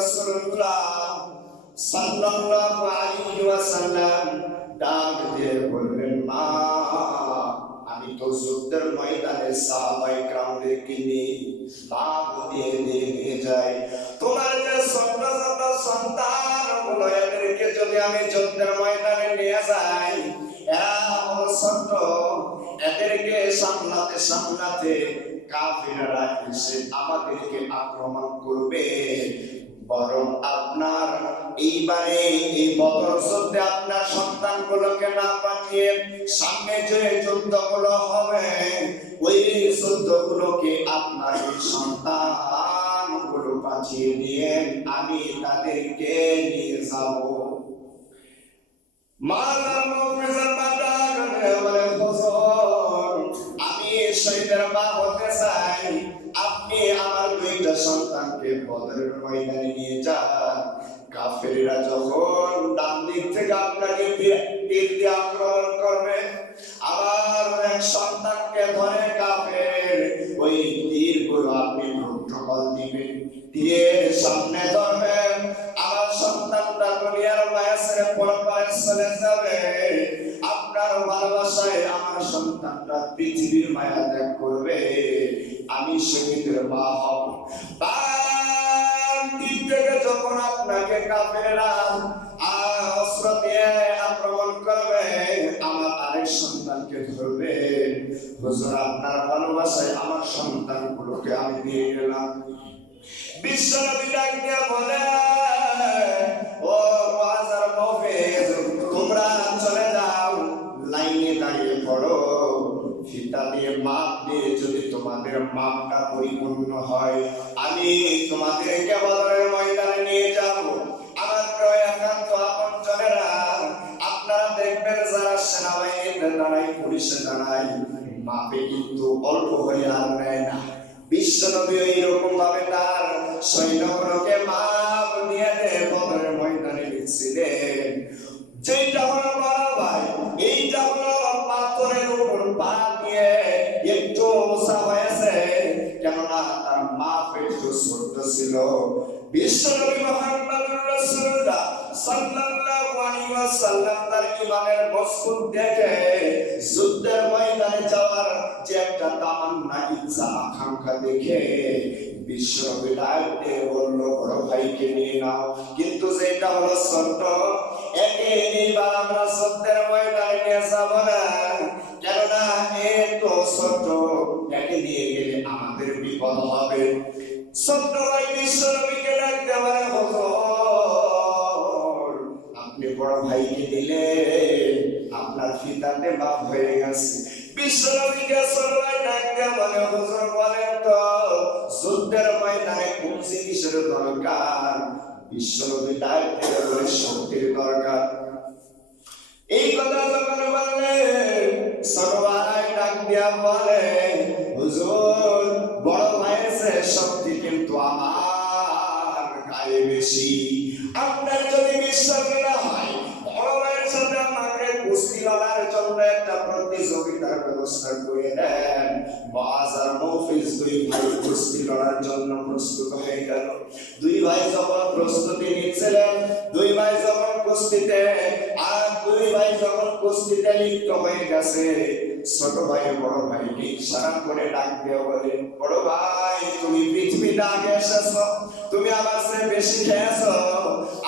রাসূলুল্লাহ সাল্লাল্লাহু আলাইহি ওয়াসাল্লাম ডাক দিয়ে বললেন, মা আমি তো যুদ্ধের ময়দানে সাহাবায়ে কেরামদেরকে নিয়ে লাভ দিয়ে নিয়ে যাই। তোমার যে ছোট ছোট সন্তানগুলো, এদেরকে যদি আমি যুদ্ধের ময়দানে নিয়ে যাই, এরা হলো ছোট, এদেরকে সামলাতে সামলাতে কাফিররা এসে আমাদেরকে আক্রমণ করবে। বরং আপনার এইবারে এই বদর যুদ্ধে আপনার সন্তানগুলোকে না পাঠিয়ে সামনে যে যুদ্ধগুলো হবে ওই যুদ্ধগুলোকে আপনার সন্তানগুলো পাঠিয়ে দিয়ে আমি তাদেরকে নিয়ে যাব। আমি শহীদের মা হতে চাই, আপনি আমার দুইটা সন্তানকে বদরের ময়দানে নিয়ে যান। কাফেররা যখন ডান দিক থেকে আপনাকে তীর দিয়ে আক্রমণ করবে, আবার এক সন্তানকে ধরে কাফের ওই তীরগুলো আপনি প্রোটোকল দিবেন, তীরের সামনে ধরবেন। আমার সন্তানটা দুনিয়ার মায়া ছেড়ে পরপারে চলে যাবে, আপনার ভালোবাসায় আমার সন্তানটা পৃথিবীর মায়া ত্যাগ করবে, আমি শহীদের মা হব। দিক থেকে যখন আপনাকে কাফেররা অস্ত্র দিয়ে আক্রমণ করবে, আমার আরেক সন্তানকে ধরবে। হুজুর আপনার ভালোবাসায় আমার সন্তানগুলোকে আমি দিয়ে গেলাম। বিশ্বনবী ডাক দিয়ে বলে, ও মুআযার মুফিজ, তোমরা চলে যাও, লাইনে দাঁড়িয়ে পড়ো। ফিতা দিয়ে মাপ দিয়ে যদি তোমাদের মাপটা পরিপূর্ণ হয়, আমি তোমাদেরকে বদরের ময়দানে নিয়ে যাব। আমার প্রিয় একান্ত আপনজনেরা, আপনারা দেখবেন যারা সেনাবাহিনীতে দাঁড়ায়, পুলিশে দাঁড়ায়, মাপে কিন্তু অল্প হয়ে আর নেয় না। বিশ্বনবী এইরকম ভাবে তার সৈন্যগুলোকে মাপ দিয়ে বদরের ময়দানে লিখছিলেন। যেটা হলো বড় ভাই, এইটা হলো পাথরের উপর পা দিয়ে একটু মোছা হয়েছে, কেননা তার মাপ একটু ছোট ছিল। বিশ্বনবী মুহাম্মদুর রাসূলুল্লাহ সাল্লাল্লাহু আলাইহি ওয়াসাল্লাম তার ঈমানের মজবুত দেখে যুদ্ধের ময়দানে যাওয়ার যে একটা তামান্না, ইচ্ছা, আকাঙ্ক্ষা দেখে বিশ্বনবী ডাকতে বলল, বড় ভাইকে নিয়ে নাও। কিন্তু যেটা হলো ছোট, একে এইবার আমরা যুদ্ধের ময়দানে নিয়ে যাব না, কেননা এ তো ছোট, একে নিয়ে গেলে আমাদের বিপদ হবে। ছোট ভাই বিশ্বনবীকে ডাকতে বলে, হুজুর আপনি বড় ভাইকে দিলে আপনার ফিতাতে মাপ হয়ে গেছে। বিশ্বনবীকে ছোট ভাই ডাকতে বলে, হুজুর বলেন তো যুদ্ধের ময়দানে কোন জিনিসের দরকার? বিশ্বনবী ডাকতে বলে, শক্তির দরকার। এই কথা যখন বললে ছোট ভাই ডাক দিয়া বলে, হুজুর বড় ভাইয়ের চেয়ে শক্তি কিন্তু আমার গায়ে বেশি। আপনার যদি বিশ্বাস না হয়, বড় ভাইয়ের সাথে আমাকে কুস্তি লড়ার জন্য একটা প্রতিযোগিতার ব্যবস্থা করে দেন। মুআযার মুফিজ দুই ভাই কুস্তি লড়ার জন্য প্রস্তুত হয়ে গেল। দুই ভাই যখন প্রস্তুতি নিচ্ছিলেন, দুই ভাই যখন কুস্তিতে লিপ্ত হয়ে গেছে, ছোট ভাই বড় ভাইকে ইশারা করে ডাক দিয়ে বলে, বড় ভাই তুমি পৃথিবীতে আগে এসেছো, তুমি আমার চেয়ে বেশি খেয়েছো,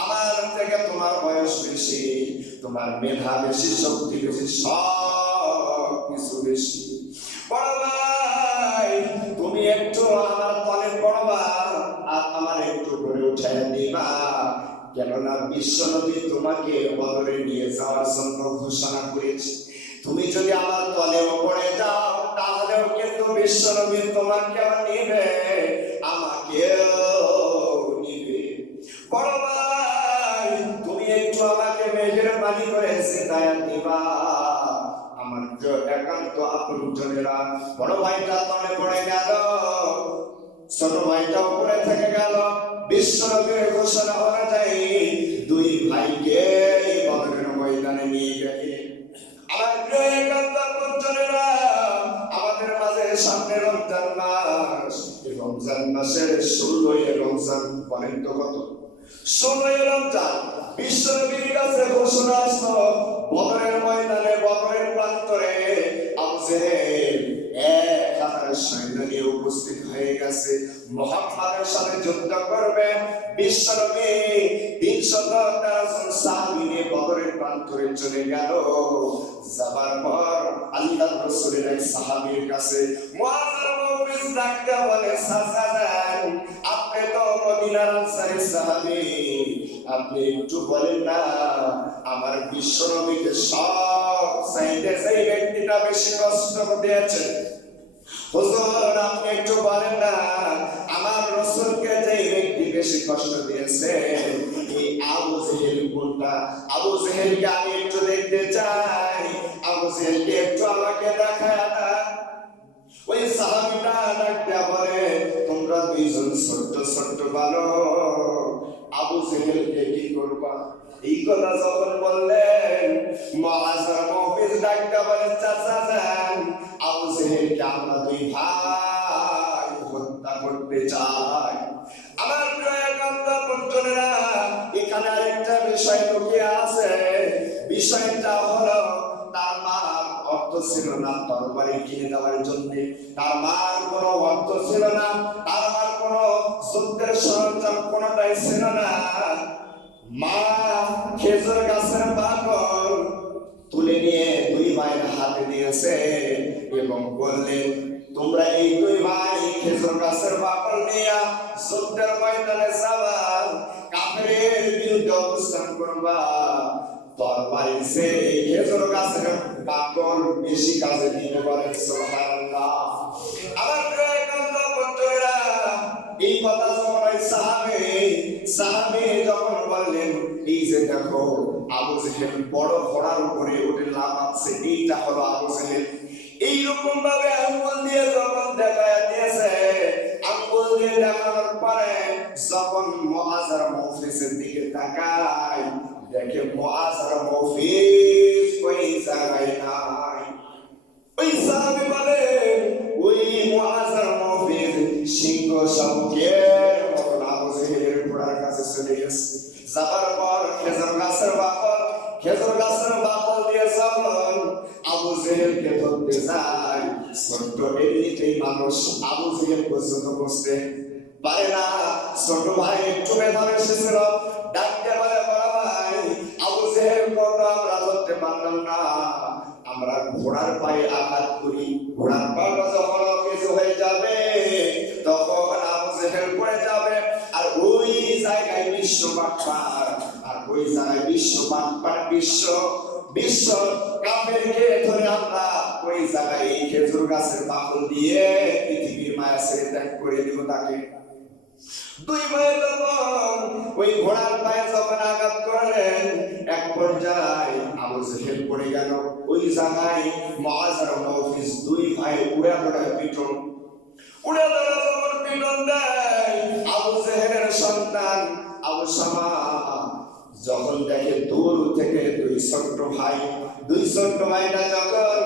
আমার থেকে তোমার বয়স বেশি, তোমার মেধা বেশি, শক্তি বেশি, সব কিছু বেশি। বড় ভাই তুমি একটু আমার তলে পড়বা আর আমার একটু করে উঠাই দিবা, কেননা বিশ্বনবী তোমাকে বদরে নিয়ে যাওয়ার জন্য ঘোষণা করেছে। তুমি যদি আমার তলেও পড়ে যাও, তাহলেও কিন্তু বিশ্বনবী তোমাকে নিবে, আমাকেও নিবে। বড় ভাই তুমি একটু আমাকে মেঘের পানি করে জিতায়া দিবা। আমার একান্ত আপনজনেরা, বড় ভাইটা তলে পড়ে গেল, ছোট ভাইটা উপরে থেকে গেল। বিশ্বনবীর ঘোষণা অনুযায়ী দুই ভাইকে বদরের ময়দানে নিয়ে গেলেন। আমার প্রিয় একান্ত আপনজনেরা, আমাদের মাঝে সামনে রমজান মাস, রমজান মাসের 16 রমজান, বলেন তো কত? ষোলোই রমজান বিশ্বনবীর কাছে ঘোষণা আসলো, বদরের ময়দানে, বদরের প্রান্তরে আবু জেহেল 1000 সৈন্য নিয়ে উপস্থিত হয়ে গেছে, মুহাম্মাদের সাথে যুদ্ধ করবে। বিশ্বনবী 313 জন সাহাবী নিয়ে বদরের প্রান্তরে চলে গেল। যাবার পর আল্লাহর রাসূলের এক সাহাবীর কাছে মুআযযার মুফিজ ডাকতে বলে, সাসাদান, আপনি তো মদিনার আনসারী সাহাবী, আপনি একটু বলেন না আমার বিশ্বনবীকে সব চাইতে সেই ব্যক্তিটা বেশি কষ্ট দিয়েছে? হুজুর আপনি একটু বলেন না আমার রাসূলকে যে ব্যক্তি বেশি কষ্ট দিয়েছে এই আবু জেহেল কোনটা? আবু জেহেলকে আমি একটু দেখতে চাই, আবু জেহেলকে একটু আমাকে দেখায় না। ওই সাহাবীটা ডাকতে বলে, তোমরা দুইজন ছোট্ট ছোট্ট বালক, আবু জেহেলকে কি করবা? এই কথা যখন বললেন, মুআযযার মুফিজ ডাকতে বলে, চাচা যান, আবু জেহেলকে আমরা দুই ভাই হত্যা করতে চাই। আমার প্রিয় বন্ধুরা, এখানে আরেকটা বিষয় লুকিয়ে আছে। বিষয়টা হলো তার মার অর্থ ছিল না তরবারি কিনে দেওয়ার জন্য, তার মার কোনো অর্থ ছিল না, তার মার কোনো যুদ্ধের সরঞ্জাম কোনোটাই ছিল না। মা খেজুর গাছের বাকল তুলে নিয়ে দুই ভাইয়ের হাতে দিয়েছে এবং বললেন, তোমরা এই দুই ভাই খেজুর গাছের বাকল নিয়ে যুদ্ধের ময়দানে যাবা, কাফেরের বিরুদ্ধে অবস্থান করবা। তরবারির চেয়ে খেজুর গাছের বাকল বেশি কাজে দিতে পারে। সুবহানাল্লাহ। আমার প্রিয় বন্ধুরা, এই কথা যখন সাহাবী যখন বললেন, এই যে দেখো আবু জেহেল বড় ঘোড়ার উপরে উঠে লাফাচ্ছে, এইটা হলো আবু জেহেল। এইরকম ভাবে আঙ্গুল দিয়ে যখন দেখায় দিয়েছে, আঙ্গুল দিয়ে দেখানোর পরে যখন মুআযযার মুফিজের দিকে তাকায়, দেখে মুআযযার মুফিজ ওই জায়গায় নাই। ওই সাহাবী বলে, ওই মুআযযার মুফিজ সিংহ শাবকের মতো আবু জেহেলের ঘোড়ার কাছে চলে গেছে। যাবার পর খেজুর গাছের বাকল দিয়ে যখন আবু জেহেলকে ধরতে যায়, ছোট্ট এমনিতেই মানুষ আবু জেহেল পর্যন্ত বসতে পারে না। ছোট ভাই একটু মেধাবে এসেছিল, ডাকতে বলে, বড় ভাই আবু জেহেল কত আমরা ধরতে পারলাম না, আমরা ঘোড়ার পায়ে আঘাত করি, ঘোড়ার পাটা যখন কিছু হয়ে যাবে তখন আবু জেহেল পড়ে যাবে, আর ওই জায়গায় বিশ্ব বাটপার, আর ওই জায়গায় বিশ্ব কাফেরকে ধরে আমরা ওই জায়গায় এই খেজুর গাছের বাকল দিয়ে পৃথিবীর মায়া ছেড়ে ত্যাগ করে দিব তাকে। দুই ভাই যখন ওই ঘোড়ার পায়ে যখন আঘাত করলেন, এক পর্যায়ে আবু জেহেল পড়ে গেল। ওই জায়গায় মুআযযার মুফিজ দুই ভাই উড়ে ধরে পিটন দেয়। আবু জেহেলের সন্তান আবু শামা যখন দেখে দূর থেকে দুই ছোট্ট ভাইরা যখন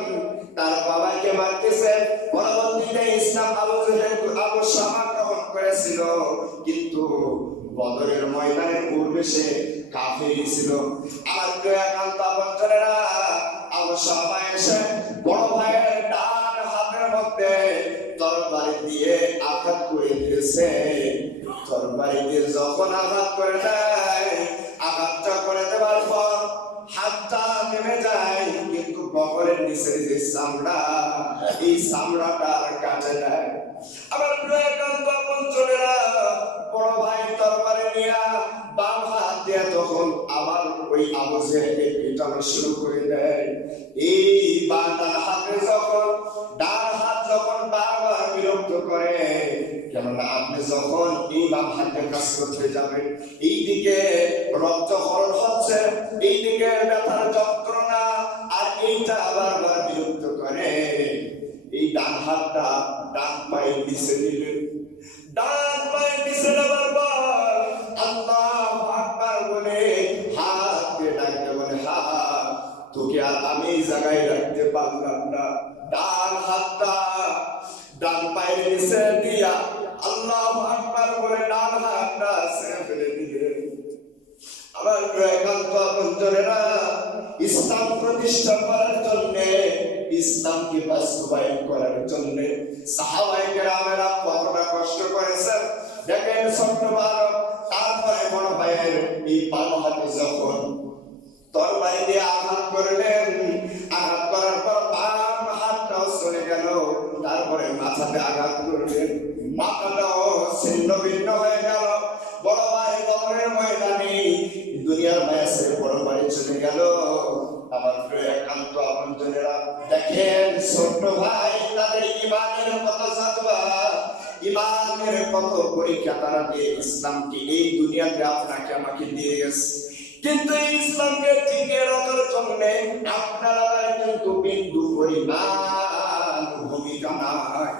তার বাবাকে মারতেছে, পরবর্তীতে ইসলাম আবু শামা গ্রহণ করেছিল, কিন্তু বদরের ময়দানের পূর্বে সে কাফেরই ছিল। আমার প্রিয় একান্ত আপনজনেরা, আবু শামা এসে বড় ভাইয়ের ডান হাতের মধ্যে তরবারি দিয়ে আঘাত করে দিয়েছে। তরবারি দিয়ে যখন আঘাত করে দেয়, আঘাতটা করে দেওয়ার পর হাতটা নেমে যায়, কিন্তু বগলের নিচের যে চামড়া, এই চামড়াটা আর কাটে নাই। আমার প্রিয় একান্ত আপনজনেরা, বড় ভাই তরবারি নিয়ে বাম হাত দিয়ে তখন আবার ওই আবু জেহেলকে পিটানো শুরু করে দেয়। এই ডান হাত যখন বারবার বিরক্ত করে, কেননা আপনি যখন এই বাম হাতে কাজ করতে যাবেন, এইদিকে রক্তক্ষরণ হচ্ছে, এইদিকে ব্যথার যন্ত্রণা, আর এইটা বারবার বিরক্ত করে। এই ডান হাতটা ডান পায়ের নিচে দিলেন, ডান পায়ের নিচে নেবার পর আল্লাহু আকবার বলে হাতকে ডাকতে বলে, হাত তোকে আর আমি এই জায়গায় রাখতে পারলাম না। ডান হাতটা ডান পায়ের নিচে দিয়া আল্লাহু আকবার বলে ডান হাতটা ছেড়ে ফেলে দিলেন। আমার একান্ত আপনজনেরা, ইসলাম প্রতিষ্ঠা করার জন্য, ইসলামকে বাস্তবায়ন করার জন্য সাহাবায়ে কেরামেরা কতটা কষ্ট করেছেন দেখেন। ছোট্ট বালক, তারপরে বড় ভাইয়ের এই বালো হাতে যখন তরবারি দিয়ে আঘাত করলেন, আঘাত করার পর বাম হাতটাও চলে গেল, তারপরে মাথাতে আঘাত করলেন, মাথাটাও ছিন্ন ভিন্ন হয়ে গেল। বড় ভাই বদরের ময়দানে দুনিয়ার মায়া ছেড়ে বড় ভাই চলে গেল। আমার প্রিয় একান্ত আপনজনেরা, দেখেন ছোট্ট ভাই তাদের ইমানের কত জাতবা, ইমানের কত পরীক্ষা তারা দিয়ে ইসলামকে এই দুনিয়াতে আপনাকে আমাকে দিয়ে গেছে। কিন্তু ইসলামকে টিকে রাখার জন্য আপনারা কিন্তু বিন্দু পরিমাণ ভূমিকা নাই।